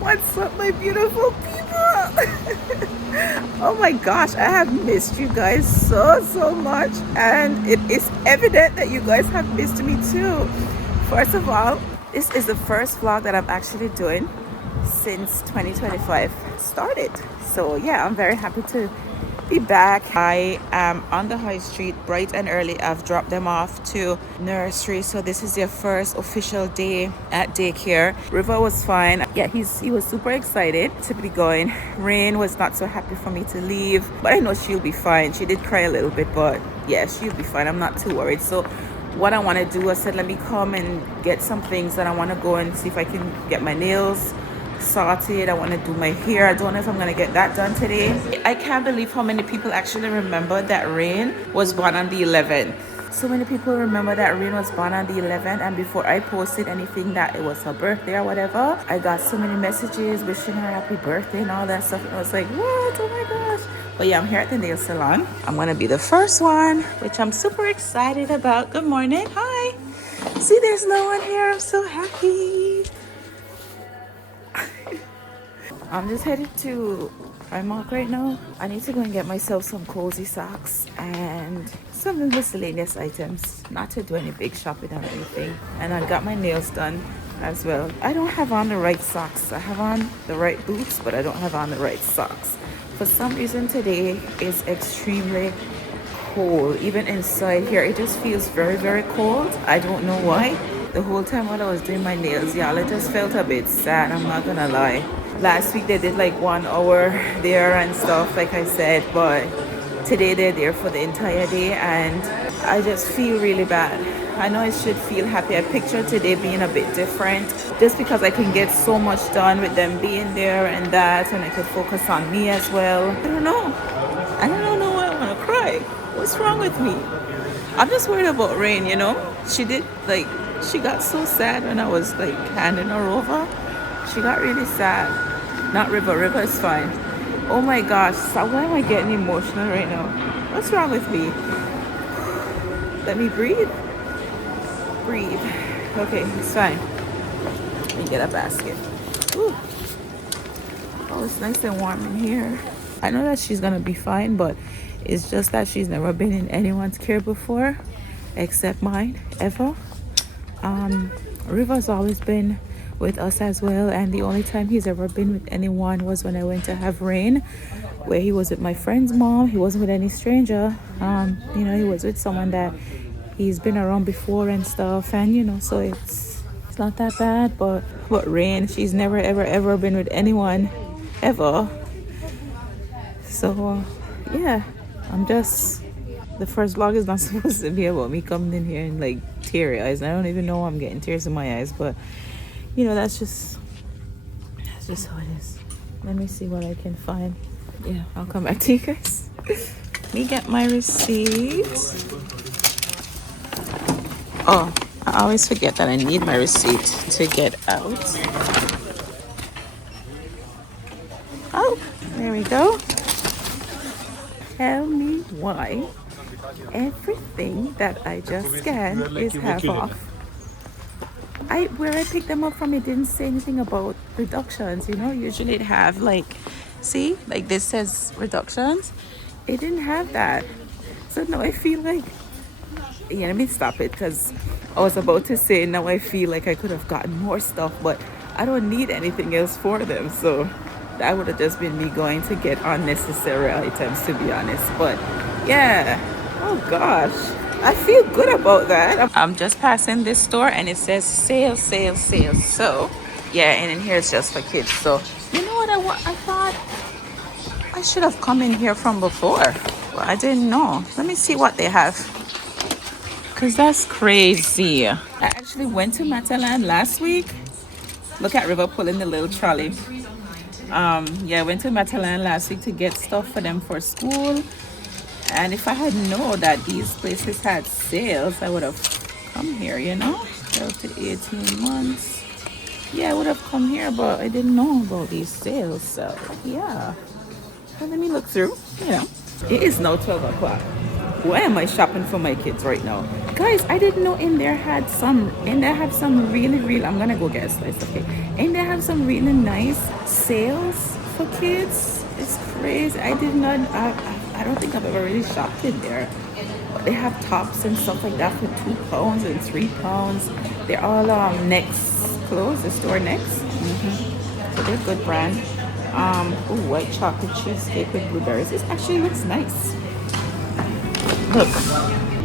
What's up, my beautiful people? Oh my gosh, I have missed you guys so much, and it is evident that you guys have missed me too. First of all, this is the first vlog that I'm actually doing since 2025 started. So yeah, I'm very happy to be back. I am on the high street bright and early. I've dropped them off to nursery, so this is their first official day at daycare. River was fine. Yeah, he was super excited to be going. Rain was not so happy for me to leave, but I know she'll be fine. She did cry a little bit, but yeah, she'll be fine. I'm not too worried. So what I want to do, I said let me come and get some things that I want to go and see if I can get my nails sorted. I want to do my hair. I don't know if I'm gonna get that done today. I can't believe how many people actually remember that Rain was born on the 11th. So many people remember that Rain was born on the 11th, and before I posted anything that it was her birthday or whatever, I got so many messages wishing her happy birthday and all that stuff, and I was like, what? Oh my gosh. But yeah, I'm here at the nail salon. I'm gonna be the first one, which I'm super excited about. Good morning. Hi. See, there's no one here. I'm so happy. I'm just headed to Primark right now. I need to go and get myself some cozy socks and some miscellaneous items. Not to do any big shopping or anything. And I got my nails done as well. I don't have on the right socks. I have on the right boots, but I don't have on the right socks. For some reason today is extremely cold. Even inside here, it just feels very cold. I don't know why. The whole time while I was doing my nails, y'all, I just felt a bit sad. I'm not gonna lie. Last week they did like 1 hour there and stuff, like I said, but today they're there for the entire day, and I just feel really bad. I know I should feel happy. I picture today being a bit different just because I can get so much done with them being there and that, and I could focus on me as well. I don't know why I want to cry. What's wrong with me? I'm just worried about Rain, you know. She got so sad when I was like handing her over. She got really sad. Not River. River is fine. Oh my gosh. So why am I getting emotional right now? What's wrong with me? Let me breathe. Breathe. Okay, it's fine. Let me get a basket. Ooh. Oh, it's nice and warm in here. I know that she's gonna be fine, but it's just that she's never been in anyone's care before, except mine, ever. River's always been with us as well, and the only time he's ever been with anyone was when I went to have Rain, where he was with my friend's mom. He wasn't with any stranger. You know, he was with someone that he's been around before and stuff, and you know, so it's not that bad. But Rain, she's never ever been with anyone ever. So yeah, the first vlog is not supposed to be about me coming in here and like teary eyes. I don't even know why I'm getting tears in my eyes, but you know, that's just how it is. Let me see what I can find. Yeah, I'll come back to you guys. Let me get my receipt. Oh, I always forget that I need my receipt to get out. Oh, there we go. Tell me why everything that I just scanned is half off. Where I picked them up from, it didn't say anything about reductions. You know, usually it have like, see, like this says reductions. It didn't have that. So now I feel like, yeah, let me stop it, because I was about to say now I feel like I could have gotten more stuff, but I don't need anything else for them. So that would have just been me going to get unnecessary items, to be honest. But yeah, oh gosh, I feel good about that. I'm just passing this store and it says sale. So yeah, and in here it's just for kids. So you know what I thought I should have come in here from before, but I didn't know. Let me see what they have, because that's crazy. I actually went to Matalan last week. Look at River pulling the little trolley. Yeah, I went to Matalan last week to get stuff for them for school. And if I had known that these places had sales, I would have come here, you know? 12 to 18 months. Yeah, I would have come here, but I didn't know about these sales. So, yeah. Well, let me look through, you know. It is now 12 o'clock. Why am I shopping for my kids right now? Guys, I didn't know in there had some really, I'm gonna go get a slice of cake. And they have some really nice sales for kids. It's crazy. I did not I don't think I've ever really shopped in there. But they have tops and stuff like that for £2 and £3. They're all Next clothes, the store Next. So they're good brand. Oh, white chocolate cheesecake with blueberries. This actually looks nice. Look.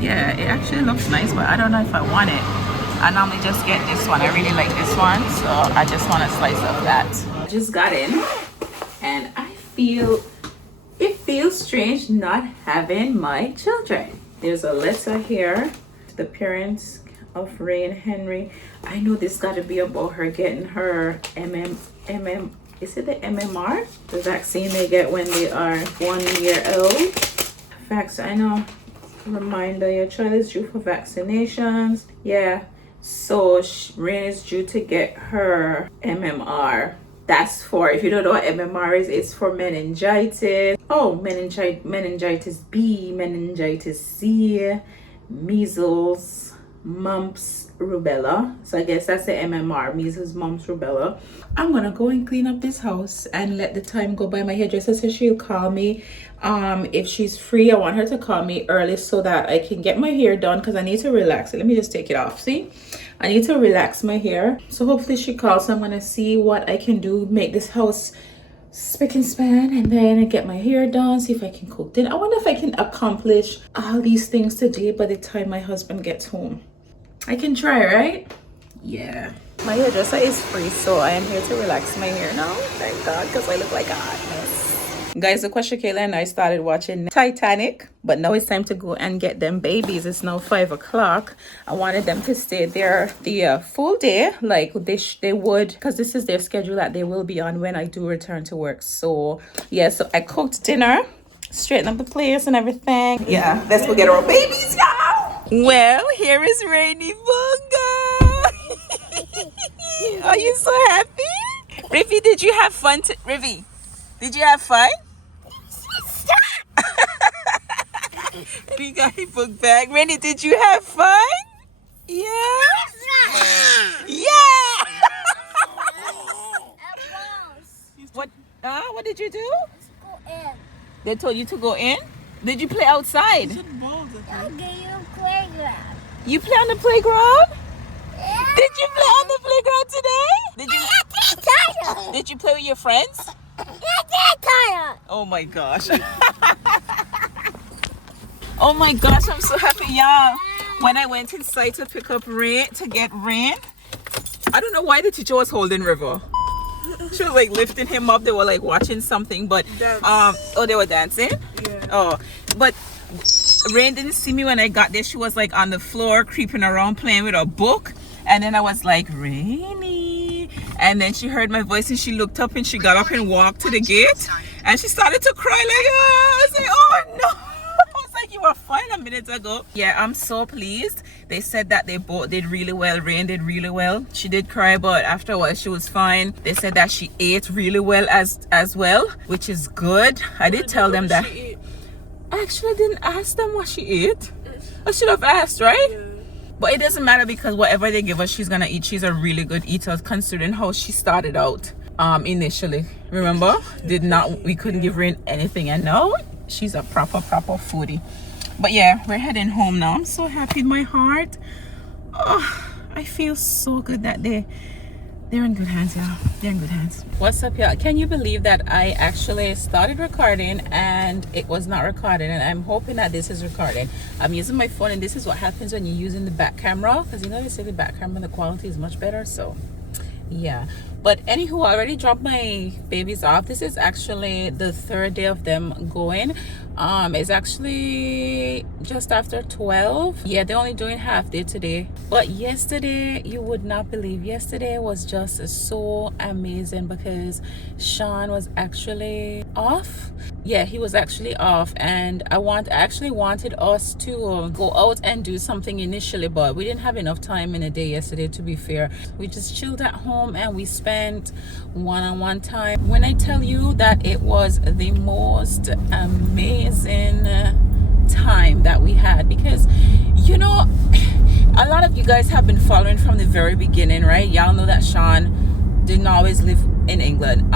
Yeah, it actually looks nice, but I don't know if I want it. I normally just get this one. I really like this one, so I just want a slice of that. I just got in, and it feels strange not having my children. There's a letter here to the parents of Ray and Henry. I know this got to be about her getting her is it the MMR? The vaccine they get when they are 1 year old. Facts, I know. Reminder, your child is due for vaccinations. Yeah, so Rain is due to get her MMR. That's for, if you don't know what MMR is, it's for meningitis. Oh, meningitis B, meningitis C, measles, mumps, rubella. So I guess that's the MMR, measles, mumps, rubella. I'm gonna go and clean up this house and let the time go by. My hairdresser says she'll call me if she's free. I want her to call me early so that I can get my hair done, because I need to relax it. Let me just take it off. See, I need to relax my hair. So hopefully she calls. So I'm gonna see what I can do, make this house spick and span, and then get my hair done, see if I can cook dinner. I wonder if I can accomplish all these things today by the time my husband gets home. I can try, right? Yeah. My hairdresser is free, so I am here to relax my hair now. Thank God, because I look like a hot mess. Guys, look what ShéKayla and I started watching Titanic, but now it's time to go and get them babies. It's now 5 o'clock. I wanted them to stay there the full day, like they would, because this is their schedule that they will be on when I do return to work. So yeah, so I cooked dinner, straightened up the place and everything. Yeah, let's go get our babies, y'all. Well, here is Rainy Bunga. Are you so happy? Rivi, did you have fun? Rivi, did you have fun? We got a book bag. Rainy, did you have fun? Yeah? Yeah! What did you do? Go in. They told you to go in? Did you play outside? You play on the playground? Yeah. Did you play on the playground today? Did you play with your friends? Oh my gosh. Oh my gosh, I'm so happy, y'all. When I went inside to pick up Rain, I don't know why the teacher was holding River. She was like lifting him up. They were like watching something, but oh, they were dancing? Yeah. Oh, but Rain didn't see me when I got there. She was like on the floor creeping around playing with a book, and then I was like, Rainy, and then she heard my voice and she looked up and she got up and walked to the gate and she started to cry like, I was like, oh no. I was like, you were fine a minute ago. Yeah, I'm so pleased. They said that they both did really well. Rain did really well. She did cry, but after a while she was fine. They said that she ate really well as well, which is good. I did tell them that. I actually didn't ask them what she ate. I should have asked, right? Yeah. But it doesn't matter, because whatever they give her, she's gonna eat. She's a really good eater, considering how she started out initially. Remember, we couldn't give Rain anything, and now she's a proper foodie. But yeah, we're heading home now. I'm so happy in my heart. Oh, I feel so good that they're in good hands, y'all. They're in good hands. What's up, y'all? Can you believe that I actually started recording and it was not recording? And I'm hoping that this is recording. I'm using my phone, and this is what happens when you're using the back camera, because you know they say the back camera, the quality is much better. So yeah, but anywho, I already dropped my babies off. This is actually the 3rd day of them going. It's actually just after 12. Yeah, they're only doing half day today, but yesterday, you would not believe, yesterday was just so amazing, because Sean was actually off. Yeah, he was actually off, and I actually wanted us to go out and do something initially, but we didn't have enough time in a day yesterday, to be fair. We just chilled at home and we spent one-on-one time. When I tell you that it was the most amazing time that we had, because you know, a lot of you guys have been following from the very beginning, right? Y'all know that Sean didn't always live in England.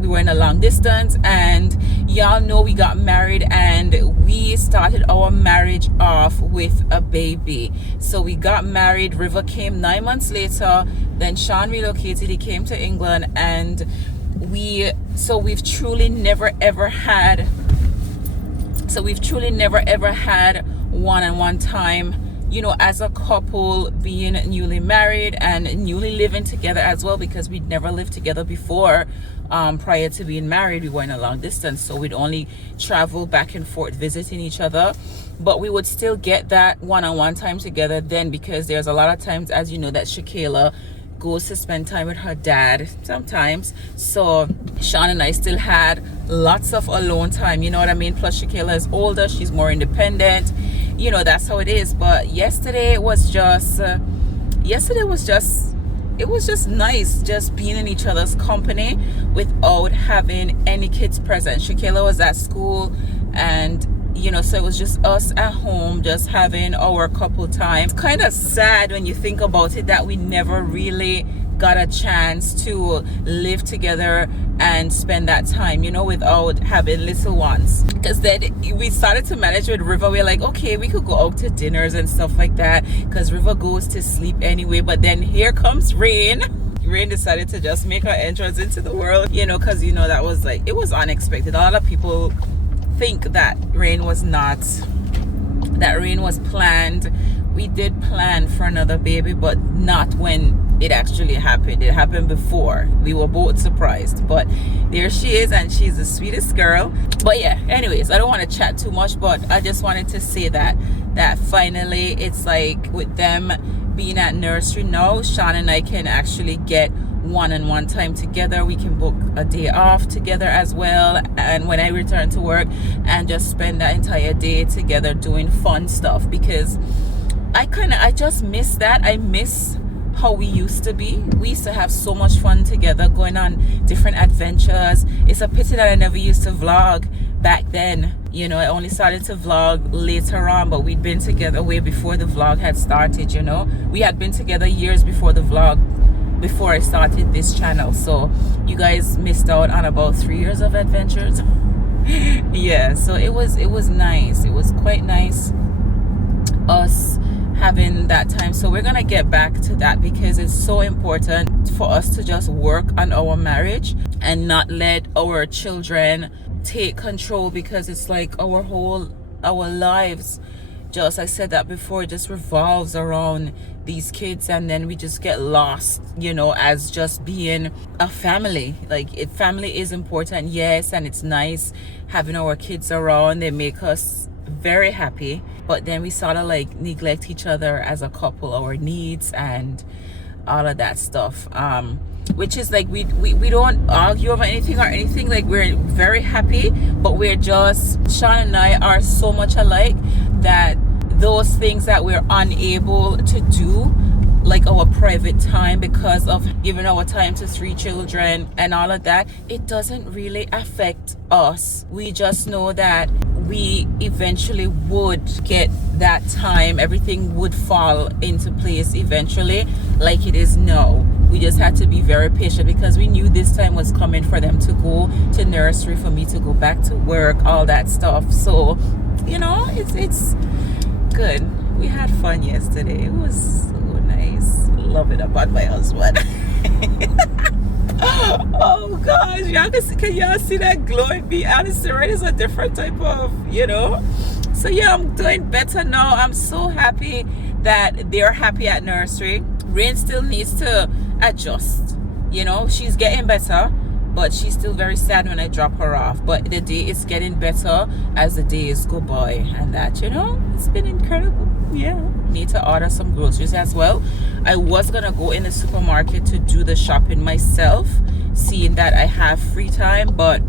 We were in a long distance, and y'all know we got married, and we started our marriage off with a baby. So we got married, River came 9 months later, then Sean relocated, he came to England, and we've truly never ever had one-on-one time, you know, as a couple, being newly married and newly living together as well, because we'd never lived together before. Prior to being married, we were in a long distance, so we'd only travel back and forth visiting each other, but we would still get that one-on-one time together then, because there's a lot of times, as you know, that ShéKayla goes to spend time with her dad sometimes, so Sean and I still had lots of alone time, you know what I mean? Plus ShéKayla is older, she's more independent, you know, that's how it is. But yesterday was just it was just nice just being in each other's company without having any kids present. ShéKayla was at school, and you know, so it was just us at home, just having our couple time. It's kind of sad when you think about it that we never really got a chance to live together and spend that time, you know, without having little ones. Because then we started to manage with River. We're like, okay, we could go out to dinners and stuff like that, because River goes to sleep anyway. But then here comes Rain. Rain decided to just make her entrance into the world, you know, because you know, that was like, it was unexpected. A lot of people think that Rain was planned. We did plan for another baby, but not when it actually happened. It happened before. We were both surprised, but there she is, and she's the sweetest girl. But yeah, anyways, I don't want to chat too much, but I just wanted to say that finally, it's like with them being at nursery now, Sean and I can actually get one-on-one time together. We can book a day off together as well, and when I return to work, and just spend that entire day together doing fun stuff, because I just miss that. I miss how we used to be. We used to have so much fun together, going on different adventures. It's a pity that I never used to vlog back then. You know, I only started to vlog later on, but we'd been together way before the vlog had started, you know. We had been together years before the vlog, before I started this channel. So you guys missed out on about 3 years of adventures. Yeah, so it was nice. It was quite nice, us having that time. So we're gonna get back to that, because it's so important for us to just work on our marriage and not let our children take control, because it's like our lives, just, I said that before, it just revolves around these kids, and then we just get lost, you know, as just being a family. Like, family is important, yes, and it's nice having our kids around. They make us very happy, but then we sort of like neglect each other as a couple, our needs and all of that stuff, which is like, we don't argue over anything or anything. Like, we're very happy, but we're just, Sean and I are so much alike that those things that we're unable to do, like our private time, because of giving our time to 3 children and all of that, it doesn't really affect us. We just know that we eventually would get that time. Everything would fall into place eventually, like it is now. We just had to be very patient, because we knew this time was coming for them to go to nursery, for me to go back to work, all that stuff. So, you know, it's good. We had fun yesterday. It was so nice. Love it about my husband. Oh gosh, can y'all see that glow in me? Honestly, right, it's a different type of, you know. So yeah, I'm doing better now. I'm so happy that they're happy at nursery. Rain still needs to adjust, you know. She's getting better, but she's still very sad when I drop her off. But the day is getting better as the days go by, and that, you know, it's been incredible. Yeah, need to order some groceries as well. I was gonna go in the supermarket to do the shopping myself, seeing that I have free time, but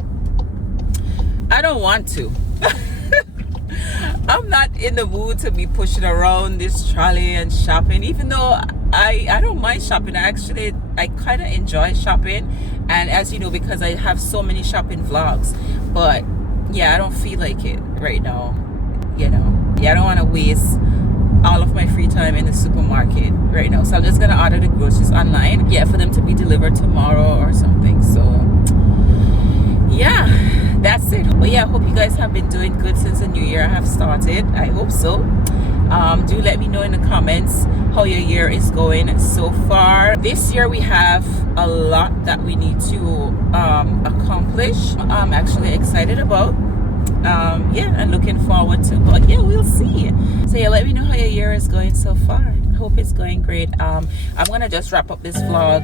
I don't want to. I'm not in the mood to be pushing around this trolley and shopping, even though I don't mind shopping. I kind of enjoy shopping, and as you know, because I have so many shopping vlogs. But yeah, I don't feel like it right now. you know. Yeah, I don't want to waste all of my free time in the supermarket right now. So I'm just gonna order the groceries online. Yeah, for them to be delivered tomorrow or something. So yeah, that's it. But yeah, I hope you guys have been doing good since the new year have started. I hope so. Do let me know in the comments how your year is going so far. This year we have a lot that we need to accomplish. I'm actually excited about. Yeah, and looking forward to, but yeah, we'll see. So yeah, let me know how your year is going so far. I hope it's going great. I'm gonna just wrap up this vlog